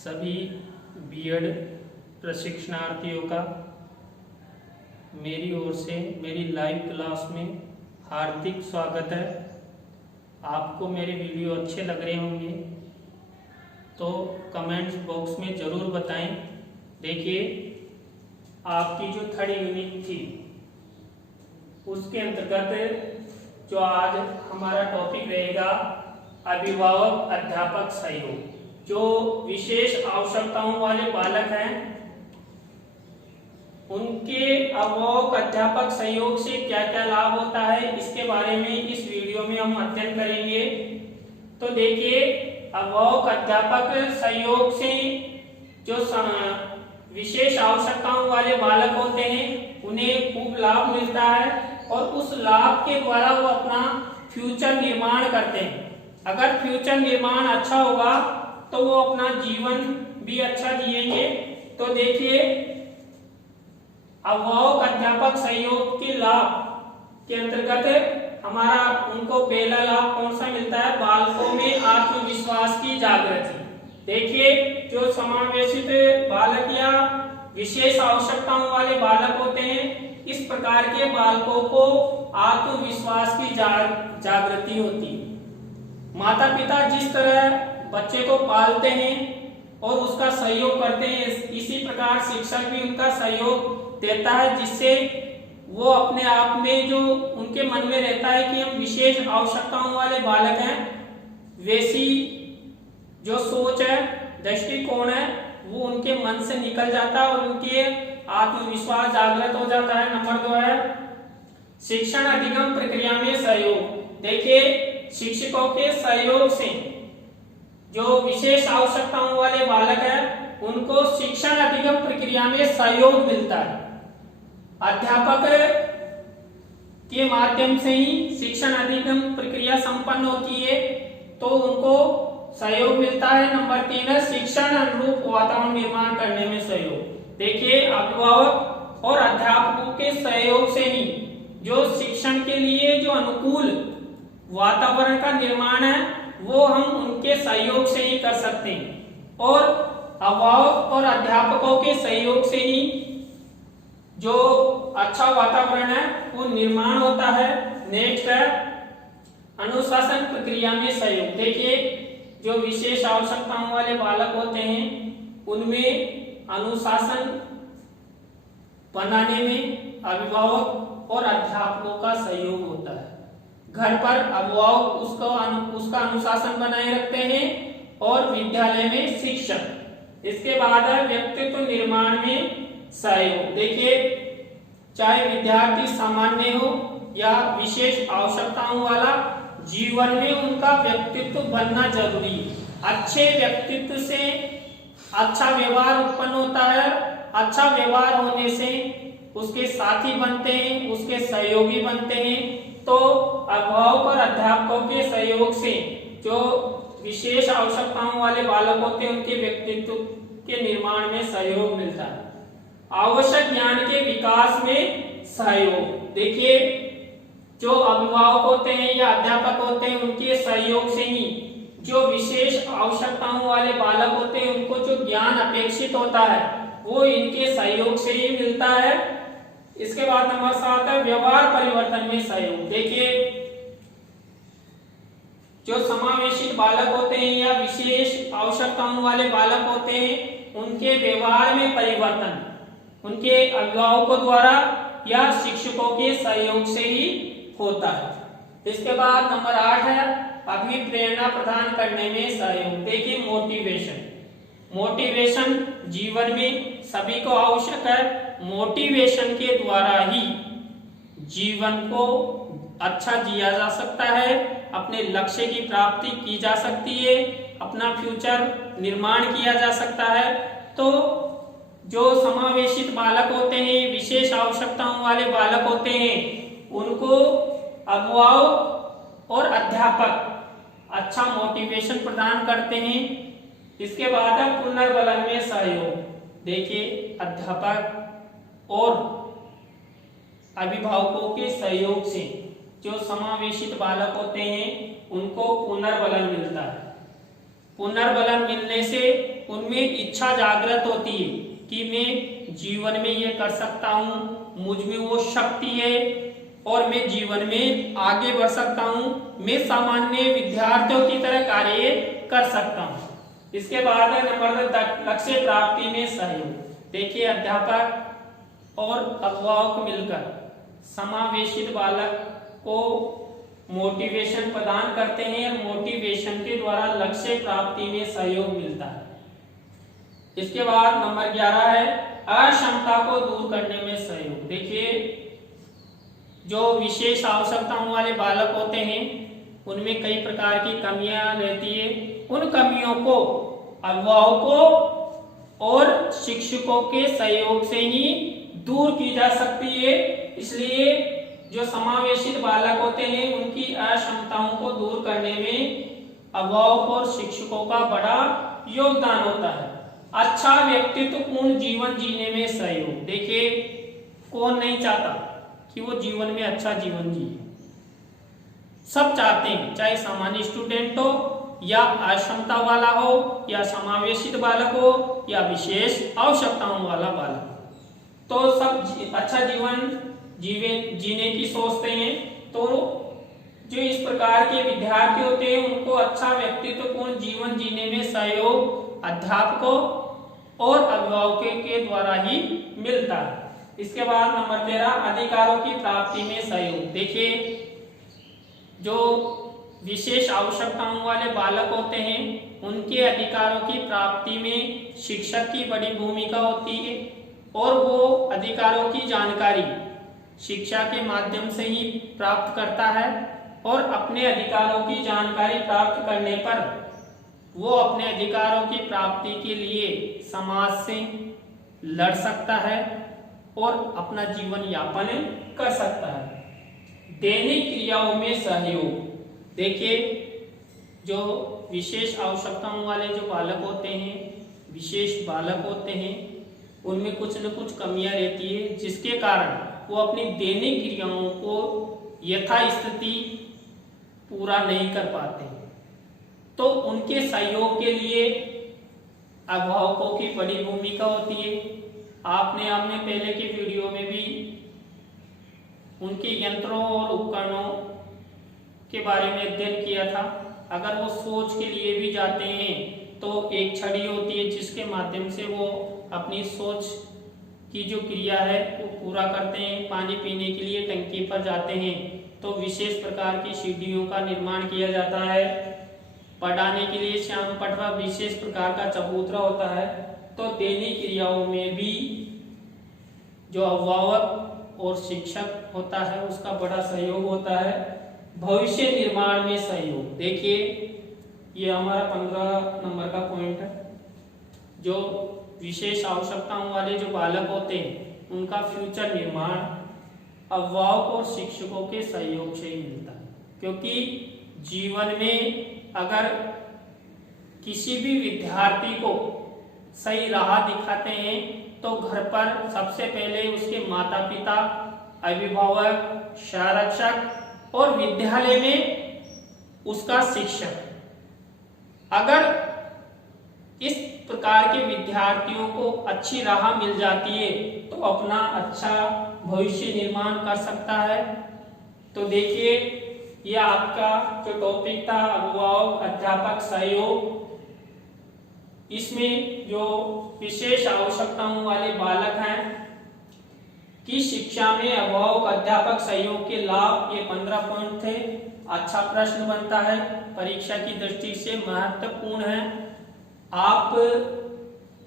सभी बीएड प्रशिक्षणार्थियों का मेरी ओर से मेरी लाइव क्लास में हार्दिक स्वागत है। आपको मेरे वीडियो अच्छे लग रहे होंगे तो कमेंट्स बॉक्स में ज़रूर बताएं। देखिए, आपकी जो थर्ड यूनिट थी उसके अंतर्गत जो आज हमारा टॉपिक रहेगा अभिभावक अध्यापक सहयोग। जो विशेष आवश्यकताओं वाले बालक हैं उनके अभिभावक अध्यापक सहयोग से क्या क्या लाभ होता है, इसके बारे में इस वीडियो में हम अध्ययन करेंगे। तो देखिए, अभिभावक अध्यापक सहयोग से जो विशेष आवश्यकताओं वाले बालक होते हैं उन्हें खूब लाभ मिलता है और उस लाभ के द्वारा वो अपना फ्यूचर निर्माण करते हैं। अगर फ्यूचर निर्माण अच्छा होगा तो वो अपना जीवन भी अच्छा जिएंगे। तो देखिए, अभिभावक अध्यापक सहयोग के लाभ के अंतर्गत हमारा उनको पहला लाभ कौन सा मिलता है? बालकों में आत्मविश्वास की जागृति। देखिए, जो समावेशित बालक या विशेष आवश्यकताओं वाले बालक होते हैं, इस प्रकार के बालकों को आत्मविश्वास की जागृति होती है। माता पिता जिस तरह बच्चे को पालते हैं और उसका सहयोग करते हैं, इसी प्रकार शिक्षक भी उनका सहयोग देता है, जिससे वो अपने आप में जो उनके मन में रहता है कि हम विशेष आवश्यकताओं वाले बालक हैं, वैसी जो सोच है, दृष्टिकोण है, वो उनके मन से निकल जाता है और उनके आत्मविश्वास जागृत हो जाता है। नंबर 2 है शिक्षण अधिगम प्रक्रिया में सहयोग। देखिए, शिक्षकों के सहयोग से जो विशेष आवश्यकताओं वाले बालक हैं उनको शिक्षण अधिगम प्रक्रिया में सहयोग मिलता है। अध्यापक के माध्यम से ही शिक्षण अधिगम प्रक्रिया संपन्न होती है, तो उनको सहयोग मिलता है। नंबर 3 है शिक्षण अनुरूप वातावरण निर्माण करने में सहयोग। देखिए, अभिभावक और अध्यापकों के सहयोग से ही जो शिक्षण के लिए जो अनुकूल वातावरण का निर्माण है वो हम उनके सहयोग से ही कर सकते हैं, और अभिभावक और अध्यापकों के सहयोग से ही जो अच्छा वातावरण है वो निर्माण होता है। नेक्स्ट है अनुशासन प्रक्रिया में सहयोग। देखिए, जो विशेष आवश्यकताओं वाले बालक होते हैं उनमें अनुशासन बनाने में अभिभावक और अध्यापकों का सहयोग होता है। घर पर अभिभावक उसका अनुशासन बनाए रखते हैं और विद्यालय में शिक्षक। इसके बाद है व्यक्तित्व निर्माण में सहयोग। देखिए, चाहे विद्यार्थी सामान्य हो या विशेष आवश्यकताओं वाला, जीवन में उनका व्यक्तित्व बनना जरूरी है। अच्छे व्यक्तित्व से अच्छा व्यवहार उत्पन्न होता है। अच्छा व्यवहार होने से उसके साथी बनते हैं, उसके सहयोगी बनते हैं। तो अभिभावक और अध्यापकों के सहयोग से जो विशेष आवश्यकताओं वाले बालक होते हैं उनके व्यक्तित्व के निर्माण में सहयोग मिलता है। आवश्यक ज्ञान के विकास में सहयोग। देखिए, जो अभिभावक होते हैं या अध्यापक होते हैं उनके सहयोग से ही जो विशेष आवश्यकताओं वाले बालक होते हैं उनको जो ज्ञान अपेक्षित होता है वो इनके सहयोग से ही मिलता है। इसके बाद नंबर 7 है व्यवहार परिवर्तन में सहयोग। देखिए, जो समावेशित बालक होते हैं या विशेष आवश्यकताओं वाले बालक होते हैं उनके व्यवहार में परिवर्तन उनके अभिभावकों द्वारा या शिक्षकों के सहयोग से ही होता है। इसके बाद नंबर 8 है अभिप्रेरणा प्रदान करने में सहयोग। देखिए, मोटिवेशन जीवन में सभी को आवश्यक है। मोटिवेशन के द्वारा ही जीवन को अच्छा जिया जा सकता है, अपने लक्ष्य की प्राप्ति की जा सकती है, अपना फ्यूचर निर्माण किया जा सकता है। तो जो समावेशित बालक होते हैं, विशेष आवश्यकताओं वाले बालक होते हैं, उनको अभिभावक और अध्यापक अच्छा मोटिवेशन प्रदान करते हैं। इसके बाद है पुनर्बलन में सहयोग। देखिए, अध्यापक और अभिभावकों के सहयोग से जो समावेशित बालक होते हैं उनको पुनर्बलन मिलता है। पुनर्बलन मिलने से उनमें इच्छा जागृत होती है कि मैं जीवन में ये कर सकता हूँ, मुझ में वो शक्ति है और मैं जीवन में आगे बढ़ सकता हूँ, मैं सामान्य विद्यार्थियों की तरह कार्य कर सकता हूँ। इसके बाद है नंबर 10, लक्ष्य प्राप्ति में सहयोग। देखिए, अध्यापक और अभिभावक मिलकर समावेशित बालक को मोटिवेशन प्रदान करते हैं और मोटिवेशन के द्वारा लक्ष्य प्राप्ति में सहयोग मिलता है। इसके बाद नंबर 11 है अक्षमता को दूर करने में सहयोग। देखिए, जो विशेष आवश्यकताओं वाले बालक होते हैं उनमें कई प्रकार की कमियां रहती है, उन कमियों को अभिभावकों और शिक्षकों के सहयोग से ही दूर की जा सकती है। इसलिए जो समावेशित बालक होते हैं उनकी अक्षमताओं को दूर करने में अभिभावक और शिक्षकों का बड़ा योगदान होता है। अच्छा व्यक्तित्व पूर्ण जीवन जीने में सहयोग। देखिए, कौन नहीं चाहता कि वो जीवन में अच्छा जीवन जिए, सब चाहते हैं, चाहे सामान्य स्टूडेंट हो या अक्षमता वाला हो या समावेशित बालक हो या विशेष आवश्यकताओं वाला बालक हो, तो सब अच्छा जीवन जीने की सोचते हैं। तो जो इस प्रकार के विद्यार्थी होते हैं उनको अच्छा व्यक्तित्वपूर्ण जीवन जीने में सहयोग अध्यापकों और अभिभावकों के द्वारा ही मिलता है। इसके बाद नंबर 13 अधिकारों की प्राप्ति में सहयोग। देखिए, जो विशेष आवश्यकताओं वाले बालक होते हैं उनके अधिकारों की प्राप्ति में शिक्षक की बड़ी भूमिका होती है और वो अधिकारों की जानकारी शिक्षा के माध्यम से ही प्राप्त करता है और अपने अधिकारों की जानकारी प्राप्त करने पर वो अपने अधिकारों की प्राप्ति के लिए समाज से लड़ सकता है और अपना जीवन यापन कर सकता है। दैनिक क्रियाओं में सहयोग। देखिए, जो विशेष आवश्यकताओं वाले जो बालक होते हैं, विशेष बालक होते हैं, उनमें कुछ न कुछ कमियां रहती है जिसके कारण वो अपनी दैनिक क्रियाओं को यथास्थिति पूरा नहीं कर पाते। तो उनके सहयोग के लिए अभिभावकों की बड़ी भूमिका होती है। आपने पहले के वीडियो में भी उनके यंत्रों और उपकरणों के बारे में अध्ययन किया था। अगर वो सोच के लिए भी जाते हैं तो एक छड़ी होती है जिसके माध्यम से वो अपनी सोच की जो क्रिया है वो पूरा करते हैं। पानी पीने के लिए टंकी पर जाते हैं तो विशेष प्रकार की सीढ़ियों का निर्माण किया जाता है। पढ़ाने के लिए श्याम पट पर विशेष प्रकार का चबूतरा होता है। तो दैनिक क्रियाओं में भी जो अभिभावक और शिक्षक होता है उसका बड़ा सहयोग होता है। भविष्य निर्माण में सहयोग। देखिए, ये हमारा 15 नंबर का पॉइंट है। जो विशेष आवश्यकताओं वाले जो बालक होते हैं उनका फ्यूचर निर्माण अभिभावक और शिक्षकों के सहयोग से ही मिलता है, क्योंकि जीवन में अगर किसी भी विद्यार्थी को सही राह दिखाते हैं तो घर पर सबसे पहले उसके माता पिता, अभिभावक, संरक्षक और विद्यालय में उसका शिक्षक। अगर इस प्रकार के विद्यार्थियों को अच्छी राह मिल जाती है तो अपना अच्छा भविष्य निर्माण कर सकता है। तो देखिए, ये आपका जो टॉपिक था अभिभावक अध्यापक सहयोग, इसमें जो विशेष आवश्यकताओं वाले बालक हैं की शिक्षा में अभिभावक अध्यापक सहयोग के लाभ, ये 15 पॉइंट थे। अच्छा प्रश्न बनता है, परीक्षा की दृष्टि से महत्वपूर्ण है। आप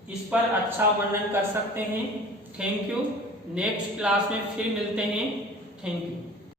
इस पर अच्छा वर्णन कर सकते हैं। Thank you. नेक्स्ट क्लास में फिर मिलते हैं। Thank you.